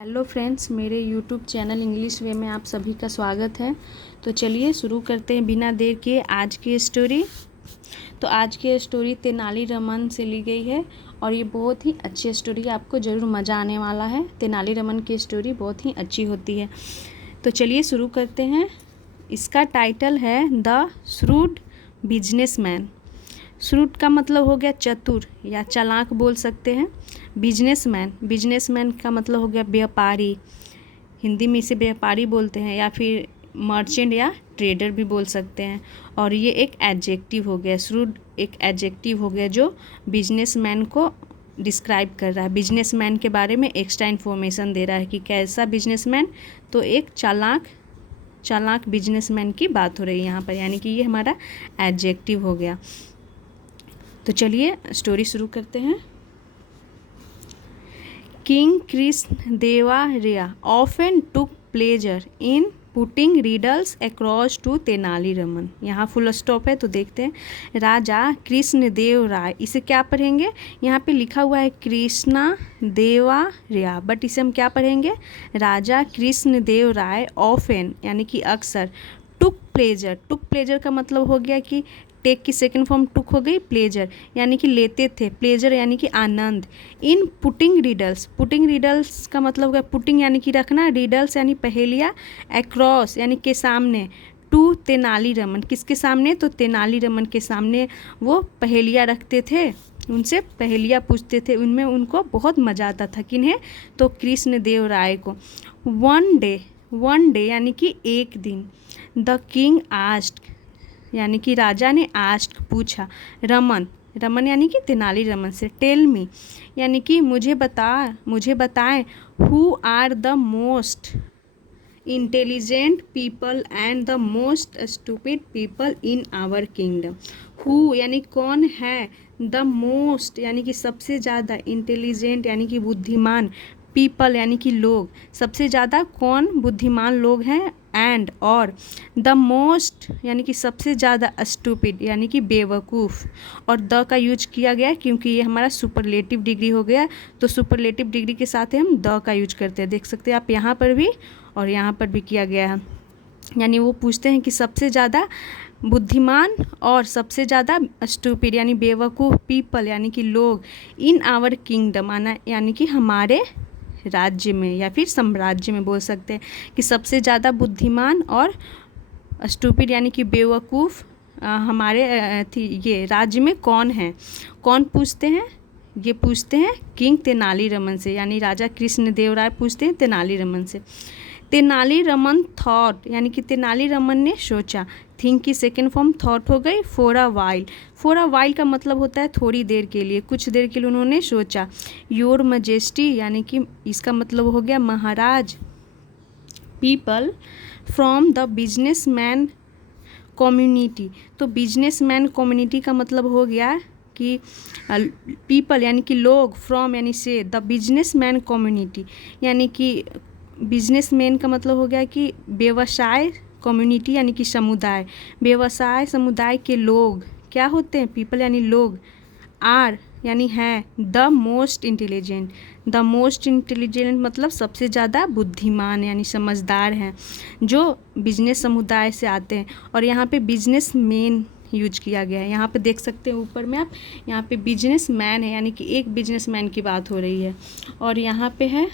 Hello friends, मेरे YouTube channel English वे में आप सभी का स्वागत है। तो चलिए शुरू करते हैं बिना देर के आज की स्टोरी। तो आज की स्टोरी तेनालीरामन से ली गई है और ये बहुत ही अच्छी स्टोरी है, आपको ज़रूर मज़ा आने वाला है। तेनालीरामन की स्टोरी बहुत ही अच्छी होती है। तो चलिए शुरू करते हैं। इसका टाइटल है द श्रूड बिजनेसमैन। श्रूड का मतलब हो गया चतुर या चालाक बोल सकते हैं। बिजनेसमैन का मतलब हो गया व्यापारी, हिंदी में इसे व्यापारी बोलते हैं, या फिर मर्चेंट या ट्रेडर भी बोल सकते हैं। और ये एक एडजेक्टिव हो गया, श्रूड एक एडजेक्टिव हो गया जो बिजनेसमैन को डिस्क्राइब कर रहा है। बिजनेसमैन के बारे में एक्स्ट्रा इन्फॉर्मेशन दे रहा है कि कैसा बिजनेसमैन, तो एक चालाक बिजनेसमैन की बात हो रही है यहाँ पर, यानी कि ये हमारा एडजेक्टिव हो गया। तो चलिए स्टोरी शुरू करते हैं। King Krishnadevaraya often took pleasure in putting riddles across to Tenali Raman. यहाँ फुल स्टॉप है तो देखते हैं। राजा कृष्णदेवराय, इसे क्या पढ़ेंगे, यहाँ पे लिखा हुआ है कृष्णा देवराय, बट इसे हम क्या पढ़ेंगे, राजा कृष्णदेवराय often यानी कि अक्सर, टुक प्लेजर का मतलब हो गया कि टेक की सेकेंड फॉर्म टुक हो गई, प्लेजर यानी कि लेते थे, प्लेजर यानी कि आनंद। इन पुटिंग रिडल्स का मतलब है पुटिंग यानी कि रखना, रिडल्स यानी पहेलियाँ, अक्रॉस यानी के सामने, टू तेनालीरामन, किसके सामने, तो तेनालीरामन के सामने वो पहेलियाँ रखते थे, उनसे पहेलियाँ पूछते थे, उनमें उनको बहुत मज़ा आता था। किन्हें, तो कृष्णदेवराय को। वन डे यानी कि एक दिन, द किंग आस्क्ड यानी कि राजा ने आस्क पूछा, रमन यानी कि तेनालीरामन से, टेल मी यानी कि मुझे बताएं, who are the most intelligent people and the most stupid people in our kingdom. Who यानी कौन है, द मोस्ट यानी कि सबसे ज़्यादा, इंटेलिजेंट यानी कि बुद्धिमान, पीपल यानी कि लोग, सबसे ज़्यादा कौन बुद्धिमान लोग हैं, एंड और, द मोस्ट यानी कि सबसे ज़्यादा, स्टूपिड यानी कि बेवकूफ़, और द का यूज किया गया क्योंकि ये हमारा सुपरलेटिव डिग्री हो गया, तो सुपरलेटिव डिग्री के साथ हम द का यूज करते हैं। देख सकते हैं आप यहाँ पर भी और यहाँ पर भी किया गया है। यानी वो पूछते हैं कि सबसे ज़्यादा बुद्धिमान और सबसे ज़्यादा स्टूपिड यानी बेवकूफ़, पीपल यानी कि लोग, इन आवर किंगडम आना यानी कि हमारे राज्य में या फिर साम्राज्य में बोल सकते हैं, कि सबसे ज़्यादा बुद्धिमान और स्टूपिड यानी कि बेवकूफ़ हमारे ये राज्य में कौन है। कौन पूछते हैं, ये पूछते हैं किंग तेनालीरामन से, यानी राजा कृष्णदेवराय पूछते हैं तेनालीरामन से। तेनालीरामन थॉट यानी कि तेनालीरामन ने सोचा, थिंक की सेकेंड फॉर्म थॉट हो गई, फॉर अ वाइल का मतलब होता है थोड़ी देर के लिए, कुछ देर के लिए उन्होंने सोचा। योर मजेस्टी यानी कि इसका मतलब हो गया महाराज। People from the businessman community, तो बिजनेसमैन कम्युनिटी का मतलब हो गया कि पीपल यानी कि लोग, फ्रॉम यानी से, द बिजनेसमैन कम्युनिटी यानी कि बिजनेसमैन का मतलब हो गया कि व्यवसाय, कम्युनिटी यानी कि समुदाय, व्यवसाय समुदाय के लोग क्या होते हैं, पीपल यानी लोग, आर यानी है, द मोस्ट इंटेलिजेंट मतलब सबसे ज़्यादा बुद्धिमान यानी समझदार हैं, जो बिजनेस समुदाय से आते हैं। और यहाँ पे बिजनेस मैन यूज किया गया है, यहाँ पे देख सकते हैं ऊपर में आप, यहाँ पे बिजनेस मैन है यानी कि एक बिजनेस मैन की बात हो रही है, और यहाँ पे है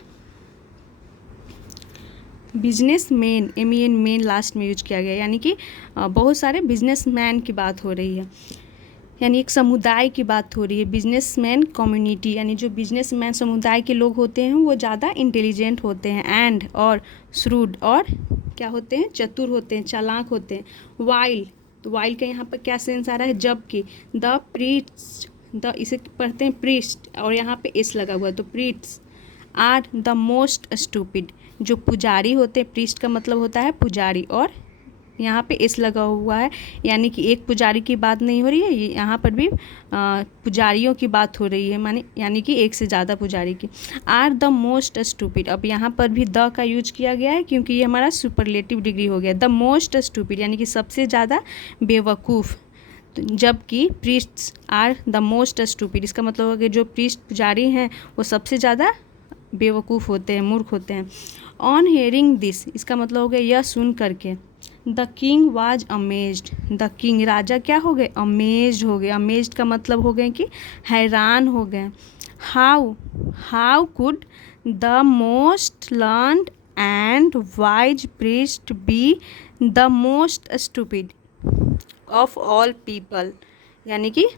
बिजनेस मैन, MEN लास्ट में यूज किया गया, यानी कि बहुत सारे बिजनेसमैन की बात हो रही है, यानी एक समुदाय की बात हो रही है। बिजनेसमैन कम्युनिटी यानी जो बिजनेसमैन समुदाय के लोग होते हैं वो ज़्यादा इंटेलिजेंट होते हैं, एंड और श्रूड और क्या होते हैं, चतुर होते हैं, चालाक होते हैं। वाइल, तो वाइल का यहाँ पर क्या सेंस आ रहा है, जबकि, द प्रीस्ट, द इसे पढ़ते हैं प्रीस्ट और यहाँ पे एस लगा हुआ है, तो priest are the most stupid, जो पुजारी होते हैं, प्रीस्ट का मतलब होता है पुजारी, और यहाँ पे एस लगा हुआ है, यानी कि एक पुजारी की बात नहीं हो रही है, यहाँ पर भी पुजारियों की बात हो रही है, माने यानी कि एक से ज़्यादा पुजारी की। आर द मोस्ट स्टूपिड, अब यहाँ पर भी द का यूज किया गया है क्योंकि ये हमारा सुपरलेटिव डिग्री हो गया। द मोस्ट स्टूपिड यानी कि सबसे ज़्यादा बेवकूफ़, जबकि priests are the most stupid, इसका मतलब हो गया जो प्रीस्ट पुजारी हैं वो सबसे ज़्यादा बेवकूफ़ होते हैं, मूर्ख होते हैं। ऑन हेयरिंग दिस, इसका मतलब हो गया यह सुन करके। The king was amazed, the king राजा क्या हो गए, अमेज्ड हो गए। अमेज्ड का मतलब हो गए कि हैरान हो गए। How how could the most learned and wise priest be the most stupid of all people, यानी कि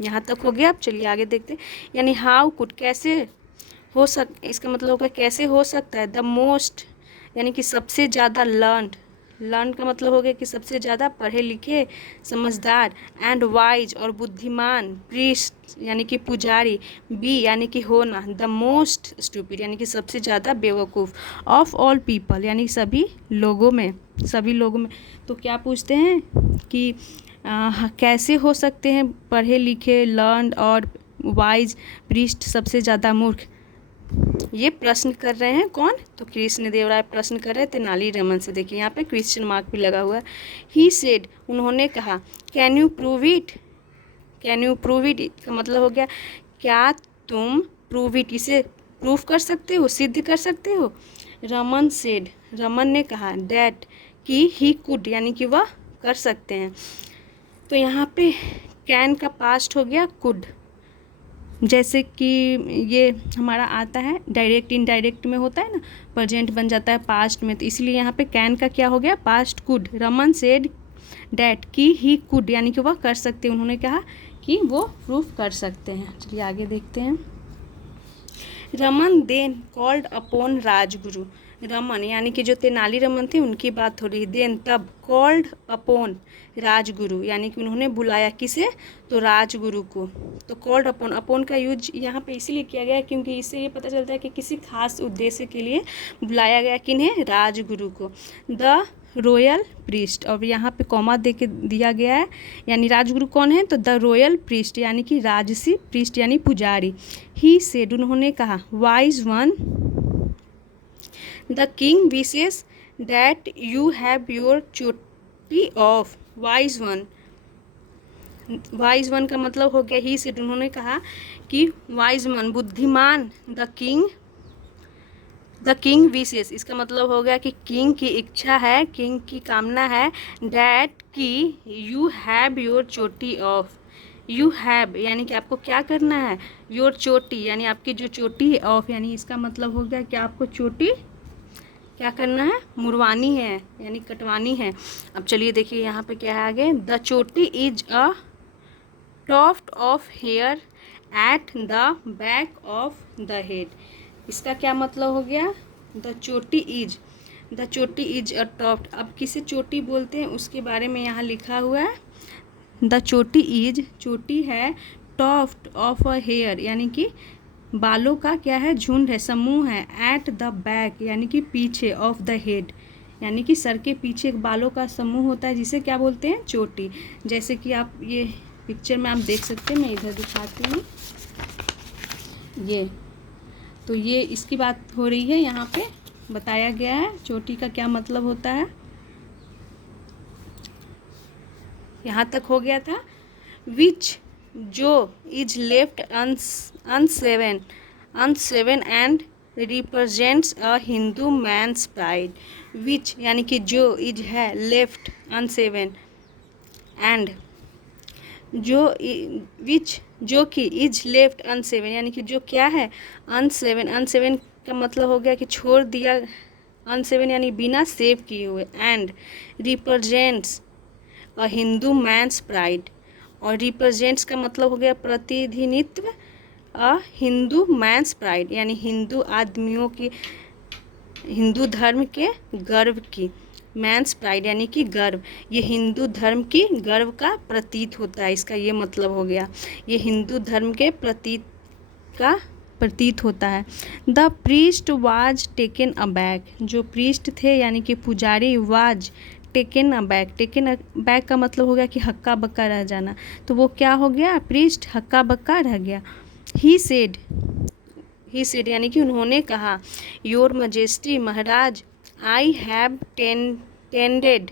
यहाँ तक हो गया। अब चलिए आगे देखते हैं। यानी हाउ कुड कैसे हो इसका मतलब होगा कैसे हो सकता है। द मोस्ट यानी कि सबसे ज़्यादा, लर्न का मतलब हो गया कि सबसे ज़्यादा पढ़े लिखे समझदार, एंड वाइज और बुद्धिमान, प्रीस्ट यानी कि पुजारी, बी यानी कि होना, द मोस्ट स्टूपिड यानी कि सबसे ज़्यादा बेवकूफ़, ऑफ ऑल पीपल यानी सभी लोगों में, सभी लोगों में। तो क्या पूछते हैं कि कैसे हो सकते हैं पढ़े लिखे, लर्न और वाइज, प्रीस्ट सबसे ज़्यादा मूर्ख। ये प्रश्न कर रहे हैं कौन, तो कृष्णदेवराय प्रश्न कर रहे थे तेनालीरामन से। देखिए यहाँ पे क्वेश्चन मार्क भी लगा हुआ है। ही सेड, उन्होंने कहा। Can you prove it, can you prove it का मतलब हो गया क्या तुम प्रूव इट, इसे प्रूफ कर सकते हो, सिद्ध कर सकते हो। रमन सेड, रमन ने कहा। डैट कि ही कुड यानी कि वह कर सकते हैं। तो यहाँ पे कैन का पास्ट हो गया कुड, जैसे कि ये हमारा आता है डायरेक्ट इनडायरेक्ट में होता है ना, प्रेजेंट बन जाता है पास्ट में, तो इसलिए यहाँ पे कैन का क्या हो गया, past could. Raman said that कि ही कुड यानी कि वह कर सकते हैं, उन्होंने कहा कि वो प्रूफ कर सकते हैं। चलिए आगे देखते हैं। Raman then called upon Rajguru, Raman यानी कि जो तेनालीरामन थे उनकी बात हो रही है। देन तब, कॉल्ड अपॉन राजगुरु यानी कि उन्होंने बुलाया किसे, तो राजगुरु को। तो कॉल्ड अपॉन, अपॉन का यूज यहाँ पे इसीलिए किया गया है क्योंकि इससे ये पता चलता है कि किसी खास उद्देश्य के लिए बुलाया गया, किन्हें, राजगुरु को। द रॉयल प्रीस्ट, और यहाँ पे कॉमा दे के दिया गया है, यानी राजगुरु कौन है, तो द रॉयल प्रीस्ट यानी कि राजसी प्रीस्ट यानी पुजारी। ही सेड, उन्होंने कहा। Wise one, the king wishes that you have your choti off. Wise one, wise one का मतलब हो गया ही सेड, उन्होंने कहा कि वाइज वन बुद्धिमान, द किंग विशेस इसका मतलब हो गया कि किंग की इच्छा है, किंग की कामना है। डैट कि you have your choti of, you have यानी कि आपको क्या करना है, योर चोटी यानी आपकी जो चोटी है, ऑफ यानी इसका मतलब हो गया कि आपको चोटी क्या करना है, मुड़वानी है यानी कटवानी है। अब चलिए देखिए यहाँ पे क्या है आगे। The choti is a tuft of hair at the back of the head, इसका क्या मतलब हो गया, the choti is, the choti is a tuft. अब किसे चोटी बोलते हैं उसके बारे में यहाँ लिखा हुआ है। द चोटी इज, चोटी है, टॉफ्ट ऑफ अ हेयर यानी कि बालों का क्या है, झुंड है, समूह है। एट द बैक यानी कि पीछे, ऑफ द हेड यानी कि सर के पीछे बालों का समूह होता है, जिसे क्या बोलते हैं, चोटी। जैसे कि आप ये पिक्चर में आप देख सकते हैं, मैं इधर दिखाती हूँ, ये तो ये इसकी बात हो रही है, यहाँ पे बताया गया है चोटी का क्या मतलब होता है। यहाँ तक हो गया था। विच, जो, is left unshaven, unshaven and represents a Hindu man's pride. Which यानी कि जो, इज है, लेफ्ट अनसेवन, एंड जो, विच जो कि, इज लेफ्ट अनसेवन यानी कि जो क्या है, अनसेवन, अनसेवन का मतलब हो गया कि छोड़ दिया, अनसेवन यानी बिना सेव किए हुए, and represents a Hindu man's pride, और रिप्रेजेंट्स का मतलब हो गया प्रतिनिधित्व, अ हिंदू मैंस प्राइड यानी हिंदू आदमियों की, हिंदू धर्म के गर्व की, मैंस प्राइड यानी कि गर्व, ये हिंदू धर्म की गर्व का प्रतीत होता है, इसका ये मतलब हो गया, ये हिंदू धर्म के प्रतीत का प्रतीत होता है। The priest was taken aback, जो प्रीस्ट थे यानी कि पुजारी, was taken aback, taken aback का मतलब हो गया कि हक्का बक्का रह जाना, तो वो क्या हो गया, प्रीस्ट हक्का बक्का रह गया। ही सेड, ही सेड यानी कि उन्होंने कहा। योर मजेस्टी, महाराज, I have tended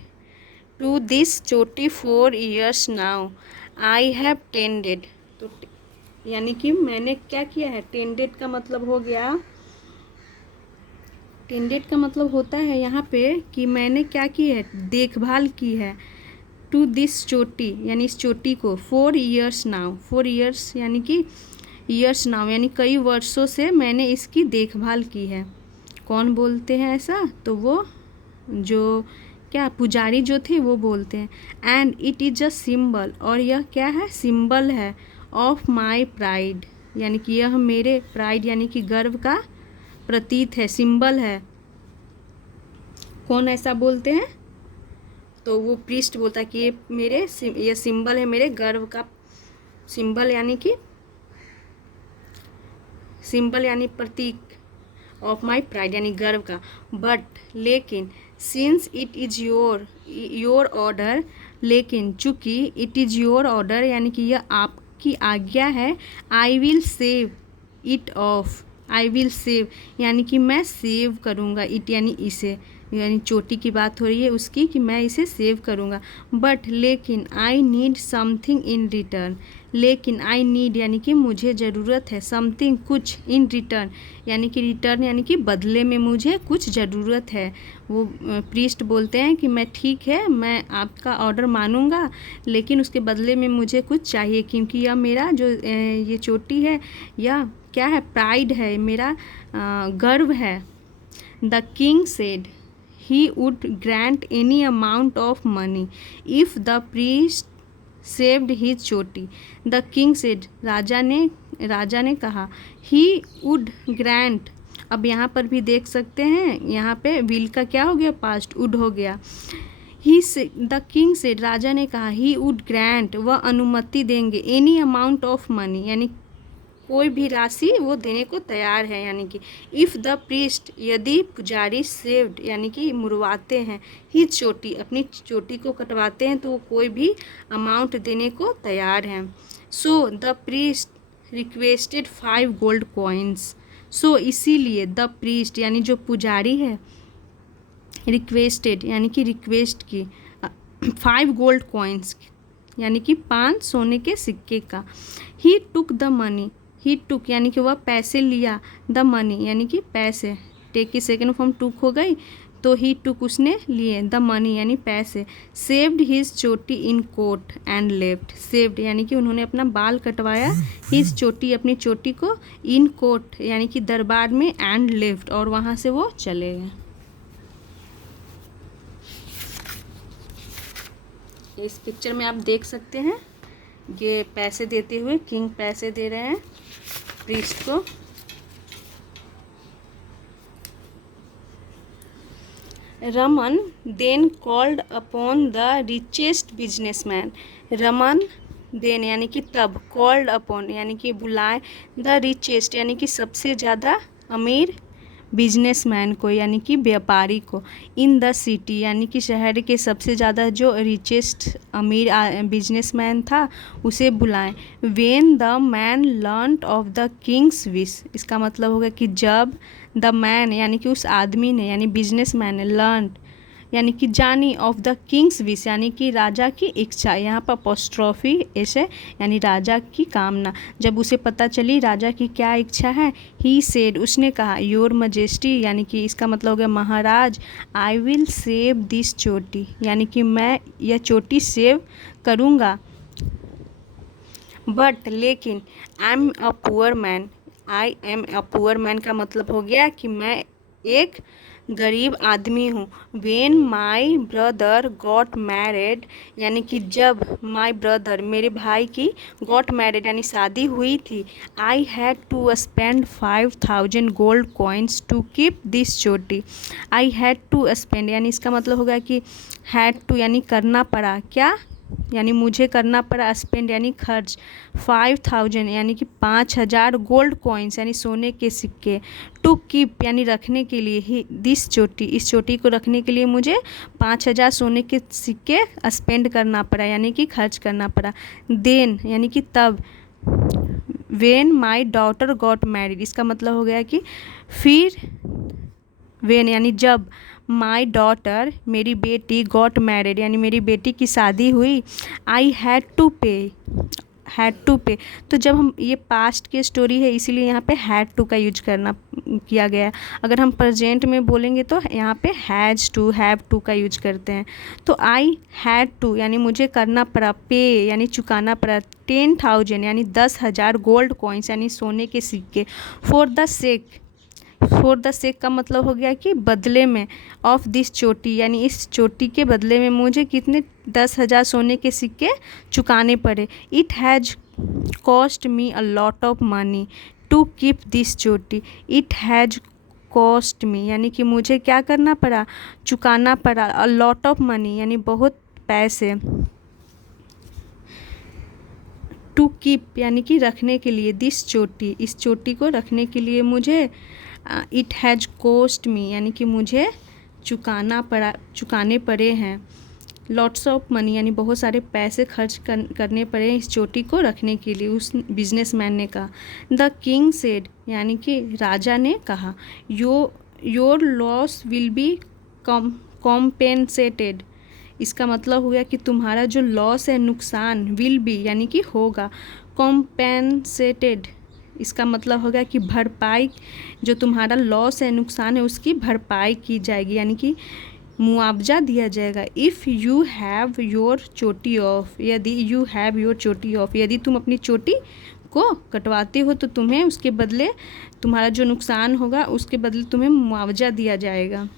to this choti 4 years now. I have tended, तो यानी कि मैंने क्या किया है, टेंडेड का मतलब हो गया टेंडेड का मतलब होता है यहाँ पे कि मैंने क्या की है, देखभाल की है। टू दिस चोटी यानी इस चोटी को 4 years नाउ, 4 years यानी कि ईयर्स नाउ यानी कई वर्षों से मैंने इसकी देखभाल की है। कौन बोलते हैं ऐसा? तो वो जो क्या पुजारी जो थे वो बोलते हैं। And it is a symbol, और यह क्या है, सिंबल है, ऑफ माई प्राइड यानी कि यह मेरे प्राइड यानी कि गर्व का प्रतीक है, सिंबल है। कौन ऐसा बोलते हैं? तो वो प्रीस्ट बोलता है कि ये सिंबल है मेरे गर्व का, सिंबल यानी प्रतीक, ऑफ माई प्राइड यानी गर्व का। बट लेकिन since it is your order, लेकिन चूँकि इट इज़ योर ऑर्डर यानी कि यह आपकी आज्ञा है, I will save it of, I will save यानी कि मैं सेव करूँगा, इट यानी इसे, यानी चोटी की बात हो रही है उसकी कि मैं इसे सेव करूँगा। बट लेकिन I need something in return, लेकिन आई नीड यानी कि मुझे ज़रूरत है, समथिंग कुछ, इन रिटर्न यानी कि रिटर्न यानी कि बदले में मुझे कुछ ज़रूरत है। वो प्रीस्ट बोलते हैं कि मैं ठीक है, मैं आपका ऑर्डर मानूंगा, लेकिन उसके बदले में मुझे कुछ चाहिए, क्योंकि यह मेरा जो ये चोटी है, यह क्या है, प्राइड है, मेरा गर्व है। The king said he would grant any amount of money if the priest saved his choti. The king said, राजा ने कहा, he would grant, अब यहाँ पर भी देख सकते हैं, यहाँ पे will का क्या हो गया, past, would हो गया। द किंग सेड, राजा ने कहा, he would grant, वह अनुमति देंगे, any amount of money यानी कोई भी राशि वो देने को तैयार है, यानी कि इफ़ द प्रीस्ट, यदि पुजारी सेव्ड यानी कि मुड़वाते हैं, ही चोटी, अपनी चोटी को कटवाते हैं, तो वो कोई भी अमाउंट देने को तैयार हैं। So the priest requested 5 gold coins, सो इसीलिए द प्रीस्ट यानी जो पुजारी है, रिक्वेस्टेड यानी कि रिक्वेस्ट की 5 gold coins यानी कि 5 सोने के सिक्के का। ही टुक द मनी, ही टुक यानी कि वह पैसे लिया, द मनी यानी कि पैसे, टेक की सेकेंड फॉर्म टुक हो गई, तो ही टुक उसने लिए, द मनी यानी पैसे। सेव्ड हिज चोटी इन कोट एंड लेफ्ट, सेव्ड यानी कि उन्होंने अपना बाल कटवाया, हिज चोटी अपनी चोटी को, इन कोट यानी कि दरबार में, एंड लेफ्ट और वहाँ से वो चले गए। इस पिक्चर में आप देख सकते हैं ये पैसे देते हुए, किंग पैसे दे रहे हैं प्रीस्ट को। Raman then called upon the richest businessman, Raman then यानी कि तब, कॉल्ड अपॉन यानी कि बुलाए, द रिचेस्ट यानी कि सबसे ज़्यादा अमीर बिजनेसमैन को यानी कि व्यापारी को, इन द सिटी यानी कि शहर के सबसे ज़्यादा जो रिचेस्ट अमीर बिजनेसमैन था उसे बुलाएं। When the man learned of the Kings wish, इसका मतलब होगा कि जब द मैन यानी कि उस आदमी ने यानी बिजनेसमैन ने, लर्नड यानी कि जानी, ऑफ द किंग्स विश यानी कि राजा की इच्छा, यहाँ पर अपोस्ट्रोफी ऐसे यानी राजा की कामना, जब उसे पता चली राजा की क्या इच्छा है, ही सेड उसने कहा, योर मजेस्टी यानी कि इसका मतलब हो गया महाराज, आई विल सेव दिस चोटी यानी कि मैं यह चोटी सेव करूँगा। बट लेकिन I am a poor man, I am a poor man का मतलब हो गया कि मैं एक गरीब आदमी हूँ। When my brother got married यानी कि जब माई ब्रदर मेरे भाई की गॉट मैरिड यानी शादी हुई थी, I had to spend 5000 gold coins to keep this choti, I had to spend यानी इसका मतलब होगा कि हैड टू यानी करना पड़ा, क्या यानी मुझे करना पड़ा, स्पेंड यानी खर्च, 5000 यानी कि 5000 गोल्ड कॉइन्स यानी सोने के सिक्के, टू कीप यानी रखने के लिए, ही दिस चोटी इस चोटी को रखने के लिए मुझे 5000 सोने के सिक्के स्पेंड करना पड़ा यानी कि खर्च करना पड़ा। देन यानी कि तब, when my daughter got married इसका मतलब हो गया कि फिर, वेन यानी जब, माई डॉटर मेरी बेटी, गॉट मैरिड यानी मेरी बेटी की शादी हुई, आई हैड टू पे हैड टू पे, तो जब हम ये पास्ट की स्टोरी है इसीलिए यहाँ पे हैड टू का यूज करना किया गया है। अगर हम प्रेजेंट में बोलेंगे तो यहाँ पे हैज़ टू, हैव टू का यूज करते हैं। तो आई हैड टू यानी मुझे करना पड़ा, पे यानी चुकाना पड़ा 10,000 यानी 10,000 गोल्ड कॉइन्स यानी सोने के सिक्के, फॉर द सेक का मतलब हो गया कि बदले में, ऑफ दिस चोटी यानी इस चोटी के बदले में मुझे कितने 10,000 सोने के सिक्के चुकाने पड़े। It has cost me a lot of money to keep this choti. It has cost me यानी कि मुझे क्या करना पड़ा, चुकाना पड़ा, अ लॉट ऑफ मनी यानी बहुत पैसे, टू कीप यानी कि रखने के लिए, दिस चोटी इस चोटी को रखने के लिए मुझे, इट हैज़ कॉस्ट मी यानी कि मुझे चुकाने पड़े हैं, लॉट्स ऑफ मनी यानी बहुत सारे पैसे खर्च करने पड़े इस चोटी को रखने के लिए, उस बिजनेसमैन ने कहा। द किंग सेड यानी कि राजा ने कहा, your loss will be compensated. इसका मतलब हो गया कि तुम्हारा जो लॉस है, नुकसान, विल बी यानी कि होगा, कॉम्पेंसेटेड इसका मतलब होगा कि भरपाई, जो तुम्हारा लॉस है, नुकसान है, उसकी भरपाई की जाएगी यानी कि मुआवजा दिया जाएगा। If you have your choti of, यदि you have your choti of, यदि तुम अपनी चोटी को कटवाते हो तो तुम्हें उसके बदले, तुम्हारा जो नुकसान होगा उसके बदले तुम्हें मुआवजा दिया जाएगा।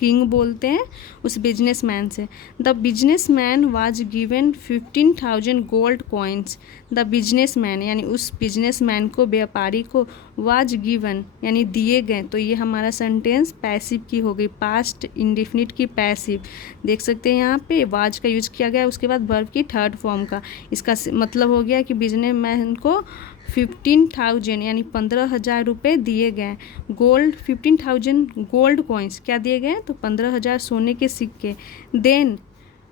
किंग बोलते हैं उस बिजनेसमैन से। The businessman was given 15,000 gold coins. The businessman यानी उस बिजनेसमैन को, व्यापारी को, वाज गिवन यानी दिए गए। तो ये हमारा सेंटेंस पैसिव की हो गई, पास्ट इंडेफिनिट की पैसिव। देख सकते हैं यहाँ पे वाज का यूज किया गया, उसके बाद वर्ब की थर्ड फॉर्म का। इसका मतलब हो गया कि बिजनेसमैन को 15,000 यानी 15,000 रुपये दिए गए। गोल्ड 15,000 गोल्ड कॉइन्स क्या दिए गए, तो 15,000 सोने के सिक्के। देन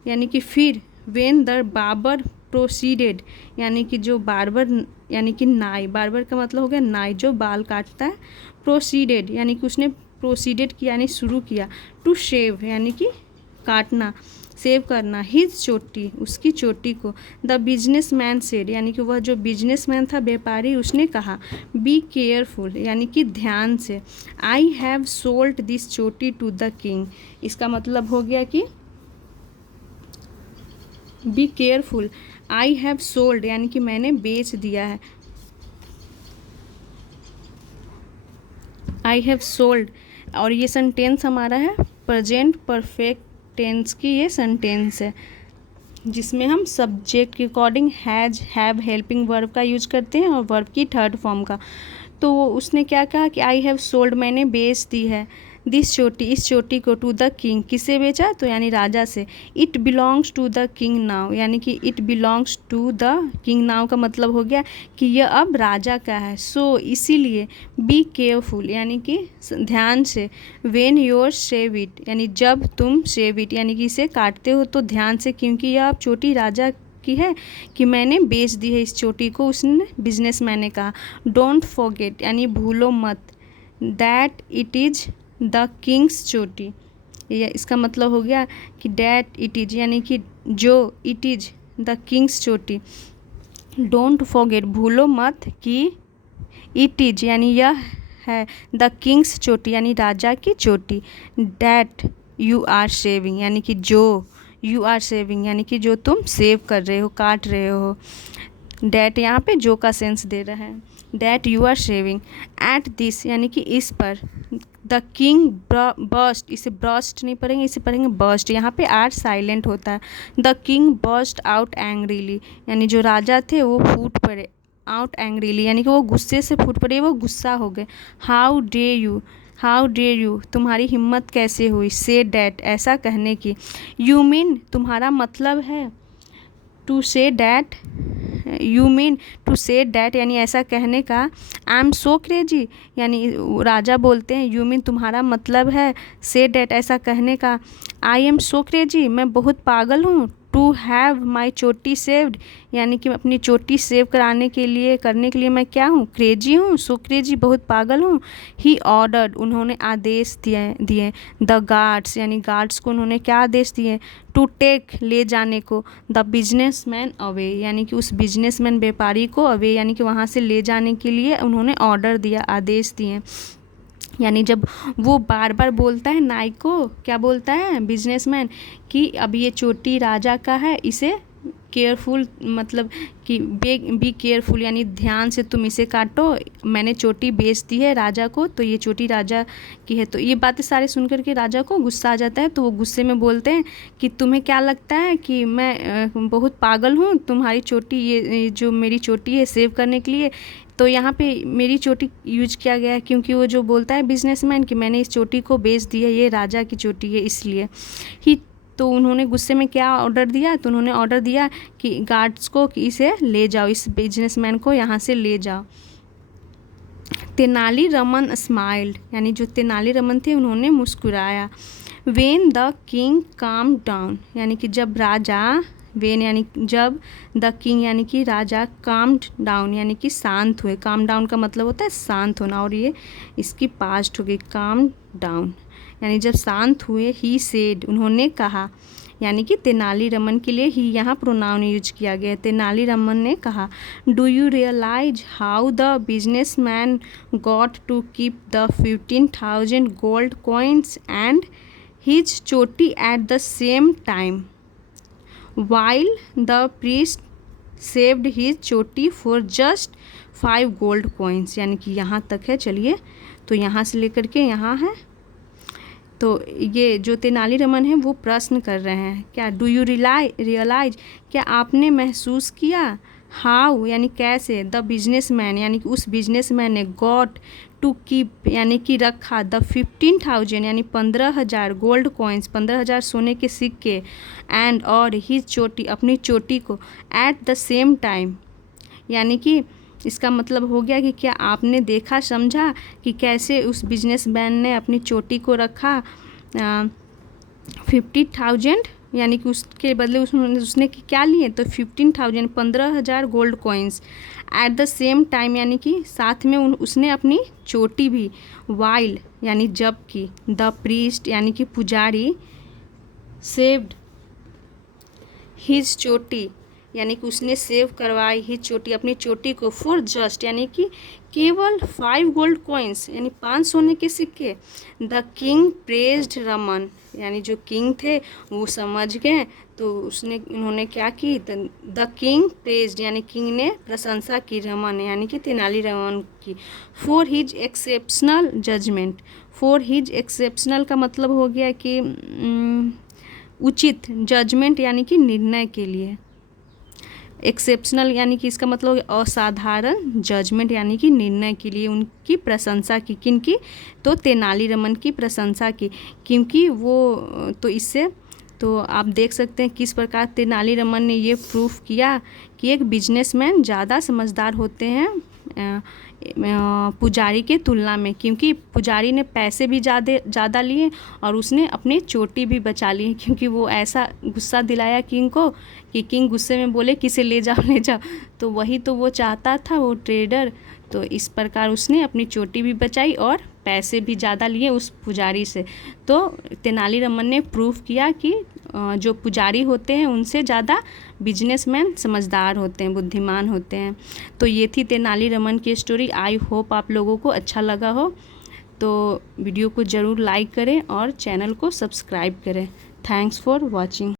यानी कि फिर, वेन द बार्बर प्रोसीडेड यानी कि जो बार्बर यानी कि नाई, बार्बर का मतलब हो गया नाई जो बाल काटता है। प्रोसीडेड यानी कि उसने प्रोसीडेड किया यानी शुरू किया। टू शेव यानी कि काटना, सेव करना। हिज चोटी उसकी चोटी को। द बिजनेसमैन सेड यानी कि वह जो बिजनेसमैन था, व्यापारी, उसने कहा बी केयरफुल यानी कि ध्यान से। आई हैव सोल्ड दिस चोटी टू द किंग। इसका मतलब हो गया कि be careful, I have sold यानी कि मैंने बेच दिया है। आई हैव सोल्ड, और ये सेंटेंस हमारा है प्रेजेंट परफेक्ट टेंस की ये सेंटेंस है, जिसमें हम सब्जेक्ट के according has, have, helping verb का यूज करते हैं और वर्ब की थर्ड फॉर्म का। तो उसने क्या कहा कि आई हैव सोल्ड मैंने बेच दी है, दिस चोटी इस चोटी को, टू द किंग किससे बेचा, तो यानी राजा से। It belongs to the king now यानी कि it belongs to the king now का मतलब हो गया कि यह अब राजा का है। सो इसीलिए बी केयरफुल यानी कि ध्यान से। वेन योर शेव इट यानी जब तुम शेव इट यानी कि इसे काटते हो तो ध्यान से, क्योंकि यह अब चोटी राजा की है कि मैंने बेच दी है इस चोटी को, उसने बिजनेसमैन ने कहा। डोंट फॉरगेट यानी भूलो मत, that it is the Kings चोटी। ये इसका मतलब हो गया कि डैट इट इज़ यानी कि जो, इट इज़ द किंग्स चोटी। डोंट फॉरगेट भूलो मत कि इट इज़ यानी यह है, द किंग्स चोटी यानी राजा की चोटी। डैट यू आर शेविंग यानी कि जो, यू आर शेविंग यानी कि जो तुम सेव कर रहे हो, काट रहे हो। डैट यहाँ पे जो का सेंस दे रहा है। That you are shaving at this यानी कि इस पर। द किंग बर्स्ट, इसे ब्रस्ट नहीं पढ़ेंगे, इसे पढ़ेंगे बर्स्ट। यहाँ पे आर साइलेंट होता है। The king burst out angrily यानी जो राजा थे वो फूट पड़े, आउट एंग्रीली यानी कि वो गुस्से से फूट पड़े, वो गुस्सा हो गए। हाउ डेयर यू तुम्हारी हिम्मत कैसे हुई, से डैट ऐसा कहने की। यू मीन तुम्हारा मतलब है, to say that, you mean to say that यानी ऐसा कहने का। आई एम सो क्रेजी यानी राजा बोलते हैं यू मीन तुम्हारा मतलब है, से डैट ऐसा कहने का। आई एम सो क्रेजी मैं बहुत पागल हूँ, टू हैव माई चोटी सेव्ड, यानी कि अपनी चोटी सेव करने के लिए मैं क्या हूँ, क्रेजी हूँ, सो क्रेजी, बहुत पागल हूँ। ही ऑर्डर्ड, उन्होंने आदेश दिए। द गार्ड्स, यानी गार्ड्स को उन्होंने क्या आदेश दिए, टू टेक, ले जाने को, द बिजनेसमैन अवे, यानी कि उस बिजनेसमैन व्यापारी को अवे, यानी कि वहाँ से ले जाने के लिए उन्होंने ऑर्डर दिया, आदेश दिए। यानी जब वो बार बार बोलता है नाई को, क्या बोलता है बिजनेसमैन, कि अब ये चोटी राजा का है, इसे केयरफुल, मतलब कि बी केयरफुल, यानी ध्यान से तुम इसे काटो, मैंने चोटी बेच दी है राजा को, तो ये चोटी राजा की है। तो ये बातें सारे सुन कर के राजा को गुस्सा आ जाता है, तो वो गुस्से में बोलते हैं कि तुम्हें क्या लगता है कि मैं बहुत पागल हूँ, तुम्हारी चोटी, ये जो मेरी चोटी है सेव करने के लिए। तो यहाँ पे मेरी चोटी यूज किया गया है, क्योंकि वो जो बोलता है बिजनेसमैन कि मैंने इस चोटी को बेच दी है, ये राजा की चोटी है, इसलिए ही। तो उन्होंने गुस्से में क्या ऑर्डर दिया, तो उन्होंने ऑर्डर दिया कि गार्ड्स को कि इसे ले जाओ, इस बिजनेसमैन को यहाँ से ले जाओ। तेनालीरामन स्माइल्ड, यानी जो तेनालीरामन थे उन्होंने मुस्कुराया। When the king calm down, यानी कि जब राजा, वेन यानी जब, द किंग यानी कि राजा, काम्ड डाउन यानी कि शांत हुए, काम डाउन का मतलब होता है शांत होना, और ये इसकी पास्ट हो गई, काम डाउन, यानी जब शांत हुए। ही सेड, उन्होंने कहा, यानी कि तेनालीरामन के लिए ही यहाँ प्रोनाउन यूज किया गया है। तेनालीरामन ने कहा, do you realize how the businessman got to keep the 15,000 gold coins and his choti at the same time while the priest saved his चोटी for just 5 gold coins, यानी कि यहाँ तक है। चलिए, तो यहाँ से लेकर के यहाँ है। तो ये जो तेनालीरामन है वो प्रश्न कर रहे हैं, क्या, डू यू रियलाइज, क्या आपने महसूस किया, हाउ यानी कैसे, द बिजनेसमैन यानी कि उस बिजनेसमैन ने, गॉट टू कीप यानी कि रखा, द 15,000 यानी 15,000 गोल्ड कॉइन्स, 15,000 सोने के सिक्के, एंड और हिज चोटी, अपनी चोटी को, एट द सेम टाइम, यानी कि इसका मतलब हो गया कि क्या आपने देखा, समझा कि कैसे उस बिजनेसमैन ने अपनी चोटी को रखा 50,000, यानी कि उसके बदले उसने क्या लिए, तो 15,000 15,000 gold coins, eight the same time यानी कि साथ में उसने अपनी चोटी भी, वाइल यानी जब की, द प्रीस्ट यानी कि पुजारी, सेव्ड हिज चोटी यानी कि उसने सेव करवाई, हिज चोटी अपनी चोटी को, फॉर जस्ट यानी कि केवल 5 गोल्ड कॉइन्स यानी 5 सोने के सिक्के। द किंग प्रेज्ड रमन, यानी जो किंग थे वो समझ गए, तो उन्होंने क्या की, द किंग प्रेज्ड यानी किंग ने प्रशंसा की रमन यानी कि तेनालीरामन की, for his exceptional judgment. For his exceptional का मतलब हो गया कि उचित, जजमेंट यानी कि निर्णय के लिए, एक्सेप्शनल यानी कि इसका मतलब असाधारण, जजमेंट यानी कि निर्णय के लिए उनकी प्रशंसा की, किनकी, तो तेनालीरामन की प्रशंसा की, क्योंकि वो, तो इससे तो आप देख सकते हैं किस प्रकार तेनालीरामन ने ये प्रूफ किया कि एक बिजनेसमैन ज़्यादा समझदार होते हैं पुजारी के तुलना में, क्योंकि पुजारी ने पैसे भी ज़्यादा लिए और उसने अपनी चोटी भी बचा ली, क्योंकि वो ऐसा गुस्सा दिलाया किंग को कि किंग गुस्से में बोले कि इसे ले जाओ, तो वही तो वो चाहता था वो ट्रेडर। तो इस प्रकार उसने अपनी चोटी भी बचाई और पैसे भी ज़्यादा लिए उस पुजारी से। तो तेनालीरामन ने प्रूफ किया कि जो पुजारी होते हैं उनसे ज़्यादा बिजनेसमैन समझदार होते हैं, बुद्धिमान होते हैं। तो ये थी तेनालीरामन की स्टोरी। आई होप आप लोगों को अच्छा लगा हो, तो वीडियो को ज़रूर लाइक करें और चैनल को सब्सक्राइब करें। Thanks for watching.